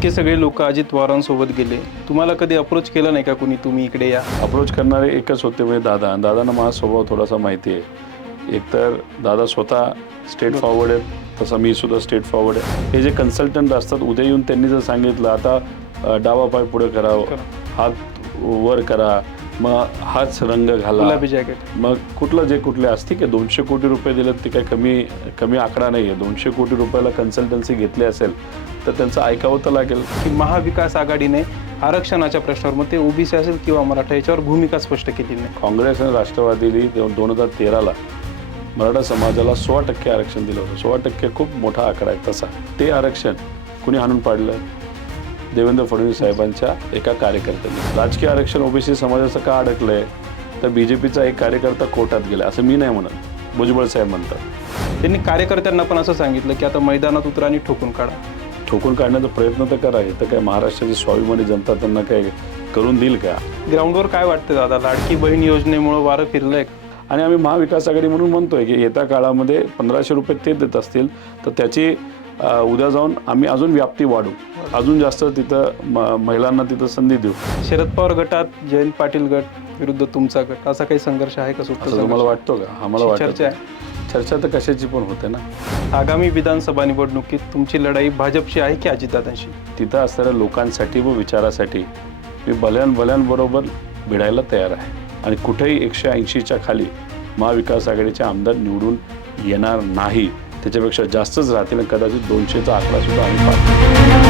इतके सगळे लोक अजित पवारांसोबत गेले, तुम्हाला कधी अप्रोच केलं नाही का कुणी, तुम्ही इकडे या? अप्रोच करणारे एकच होते म्हणजे दादांना माझा स्वभाव थोडासा माहिती आहे. एकतर दादा स्वतः स्टेट फॉरवर्ड आहेत, तसं मी सुद्धा स्टेट फॉरवर्ड आहे. हे जे कन्सल्टंट असतात, उद्या येऊन त्यांनी जर सांगितलं आता डावा पाय पुढे करा, हात वर करा, मग हाच रंग घाला, गुलाबी जॅकेट, मग कुठले असते की 200 कोटी रुपये दिले, ते काही कमी आकडा नाही आहे. 200 कोटी रुपयाला कन्सल्टन्सी घेतली असेल तर त्यांचं ऐकावं तर लागेल. की महाविकास आघाडीने आरक्षणाच्या प्रश्नावर, मग ते ओबीसी असेल किंवा मराठा, याच्यावर भूमिका स्पष्ट केली नाही. काँग्रेस आणि राष्ट्रवादीने 2013ला मराठा समाजाला 16% आरक्षण दिलं होतं. 16% खूप मोठा आकडा आहे. तसा ते आरक्षण कुणी हाणून पाडलं? देवेंद्र फडणवीस साहेबांच्या एका कार्यकर्त्यांनी. राजकीय आरक्षण ओबीसी समाजाचं का अडकलंय? तर बीजेपीचा एक कार्यकर्ता कोर्टात गेला, असं मी नाही म्हणत, भुजबळ साहेब म्हणतात. त्यांनी कार्यकर्त्यांना पण असं सांगितलं की आता मैदानात उतरा आणि ठोकून काढा. ठोकून काढण्याचा प्रयत्न तर करा. तर काय महाराष्ट्राची स्वाभिमानी जनता त्यांना काय करून देईल का? ग्राउंडवर काय वाटतं दादा, लाडकी बहीण योजनेमुळे वारं फिरलंय? आणि आम्ही महाविकास आघाडी म्हणून म्हणतोय की येत्या काळामध्ये 1500 रुपये ते देत असतील तर त्याची उद्या जाऊन आम्ही अजून व्याप्ती वाढू, अजून जास्त तिथं महिलांना तिथं संधी देऊ. शरद पवार गटात जयंत पाटील गट विरुद्ध तुमचा गट, असा काही संघर्ष आहे का? असं तुम्हाला वाटतो का? आम्हाला वाटतं. चर्चा आहे. चर्चा तर कशाची पण होते ना. आगामी विधानसभा निवडणुकीत तुमची लढाई भाजपशी आहे की अजितदादांशी? तिथं असणाऱ्या लोकांसाठी व विचारासाठी मी भल्यांबरोबर भिडायला तयार आहे. आणि कुठेही 180च्या खाली महाविकास आघाडीचे आमदार निवडून येणार नाही. त्याच्यापेक्षा जास्तच राहतील, कदाचित 200चा आकडा सुद्धा आम्ही पाहतो.